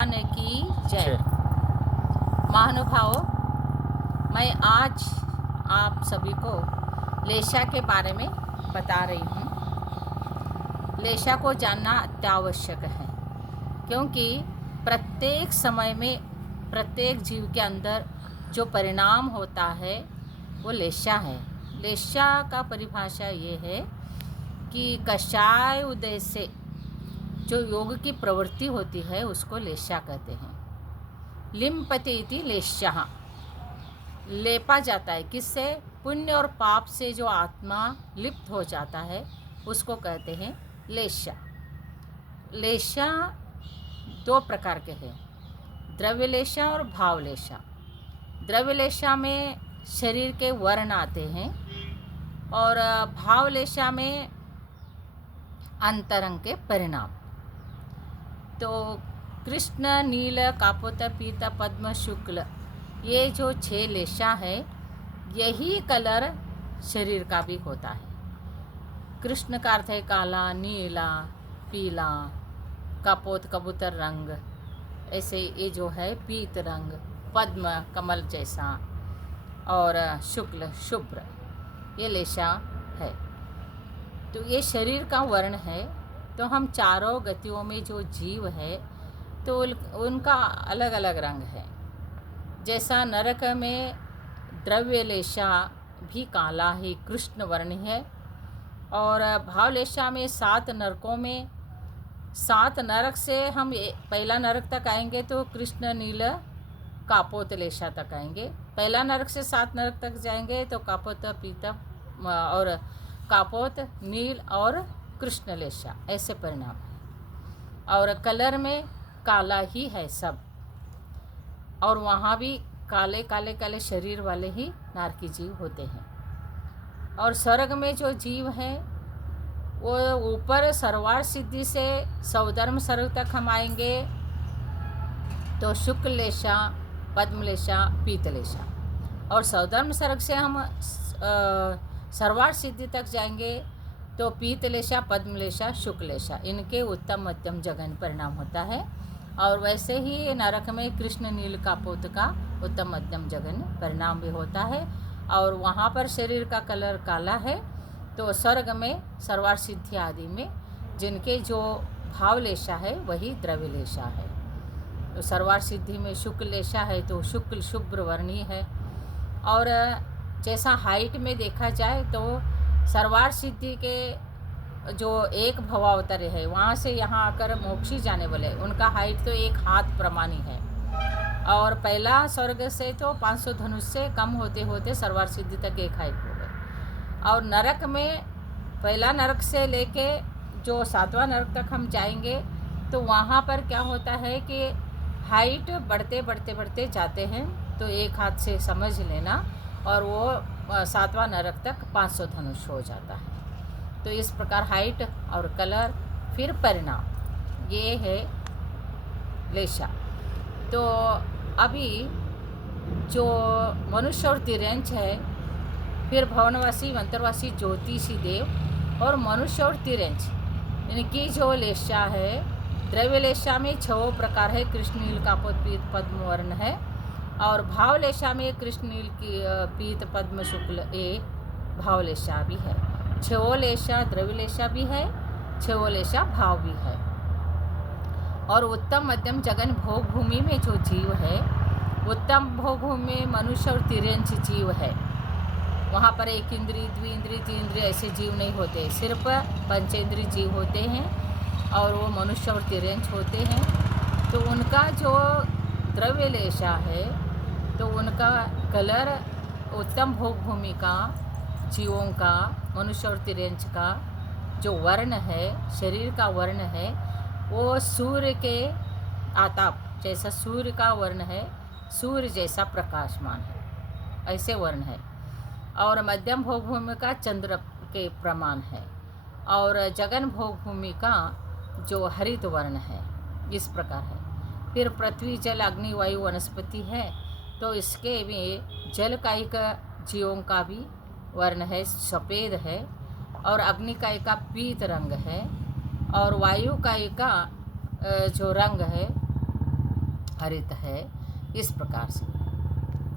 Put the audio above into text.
भगवान की जय। जय। महानुभावों, मैं आज आप सभी को लेशा के बारे में बता रही हूँ। लेशा को जानना अत्यावश्यक है क्योंकि प्रत्येक समय में प्रत्येक जीव के अंदर जो परिणाम होता है वो लेशा है। लेशा का परिभाषा ये है कि कषाय उदय से जो योग की प्रवृत्ति होती है उसको लेशा कहते हैं। लिम्पति इति लेशः, लेपा जाता है किससे? पुण्य और पाप से जो आत्मा लिप्त हो जाता है उसको कहते हैं लेशा। लेशा दो प्रकार के हैं, द्रव्यलेशा और भावलेशा। द्रव्यलेशा में शरीर के वर्ण आते हैं और भावलेशा में अंतरंग के परिणाम। तो कृष्ण, नील, कापोत, पीत, पद्म, शुक्ल, ये जो 6 लेशा है यही कलर शरीर का भी होता है। कृष्ण का अर्थ है काला, नीला, पीला, कापोत कबूतर रंग, ऐसे ये जो है पीत रंग, पद्म कमल जैसा, और शुक्ल शुभ्र, ये लेशा है। तो ये शरीर का वर्ण है। तो हम चारों गतियों में जो जीव है तो उनका अलग अलग रंग है। जैसा नरक में द्रव्यलेशा भी काला ही कृष्ण वर्ण है, और भावलेशा में 7 नरकों में 7 नरक से हम पहला नरक तक आएंगे तो कृष्ण, नील, कापोत लेशा तक आएंगे। पहला नरक से 7 नरक तक जाएंगे तो कापोत, पीत और कापोत, नील और कृष्ण लेशा, ऐसे परिणाम है। और कलर में काला ही है सब, और वहाँ भी काले काले काले शरीर वाले ही नारकी जीव होते हैं। और स्वर्ग में जो जीव हैं वो ऊपर सर्वार्थ सिद्धि से सौधर्म स्वर्ग तक हम आएंगे तो शुक्ल लेशा, पद्मलेशा, पीतलेशा, और सौधर्म स्वर्ग से हम सर्वार्थ सिद्धि तक जाएंगे तो पीतलेशा, पद्मलेशा, शुक्लेशा, इनके उत्तम मध्यम जघन परिणाम होता है। और वैसे ही नरक में कृष्ण, नील, कापोत का उत्तम मध्यम जघन परिणाम भी होता है, और वहाँ पर शरीर का कलर काला है। तो स्वर्ग में सर्वार्थ सिद्धि आदि में जिनके जो भावलेशा है वही द्रव्यलेशा है। तो सर्वार्थ सिद्धि में शुक्ल लेशा है तो शुक्ल शुभ्र वर्णी है। और जैसा हाइट में देखा जाए तो सर्वार्थ सिद्धि के जो एक भवावतार है वहाँ से यहाँ आकर मोक्षी जाने वाले उनका हाइट तो 1 हाथ प्रमाणी है, और पहला स्वर्ग से तो 500 धनुष से कम होते होते सर्वार्थ सिद्धि तक 1 हाइट हो गए। और नरक में पहला नरक से लेके जो 7वां नरक तक हम जाएंगे तो वहाँ पर क्या होता है कि हाइट बढ़ते बढ़ते बढ़ते जाते हैं, तो 1 हाथ से समझ लेना, और वो 7वां नरक तक 500 धनुष हो जाता है। तो इस प्रकार हाइट और कलर फिर परिणाम, ये है लेशा। तो अभी जो मनुष्य और तिर्यंच है, फिर भवनवासी, मंत्रवासी, ज्योतिषी देव और मनुष्य और तिर्यंच, इनकी जो लेशा है द्रव्यलेशा में 6 प्रकार है, कृष्ण, नील, कापोत, पीत, पद्म वर्ण है। और भावलेशा में कृष्ण, नील, पीत, पद्म, शुक्ल, ये भावलेशा भी है। 6 लेशा द्रव्यलेशा भी है, 6 लेशा भाव भी है। और उत्तम मध्यम जगन भोग भूमि में जो जीव है, उत्तम भोग भूमि में मनुष्य और तिर्यंच जीव है। वहाँ पर 1 इंद्रिय, 2 इंद्रिय, 3 इंद्रिय ऐसे जीव नहीं होते, सिर्फ पंचेंद्रिय जीव होते हैं, और वो मनुष्य और तिर्यंच होते हैं। तो उनका जो द्रव्यलेशा है तो उनका कलर उत्तम भोग भूमि का जीवों का, मनुष्य और तिर्यंच का जो वर्ण है, शरीर का वर्ण है, वो सूर्य के आताप जैसा सूर्य का वर्ण है, सूर्य जैसा प्रकाशमान है, ऐसे वर्ण है। और मध्यम भोग भूमि का चंद्र के प्रमाण है, और जगन भोग भूमि का जो हरित वर्ण है, इस प्रकार है। फिर पृथ्वी, जल, अग्नि, वायु, वनस्पति है, तो इसके भी जलकायिक जीवों का भी वर्ण है, सफ़ेद है, और अग्निकाय का पीत रंग है, और वायुकाय का जो रंग है हरित है, इस प्रकार से।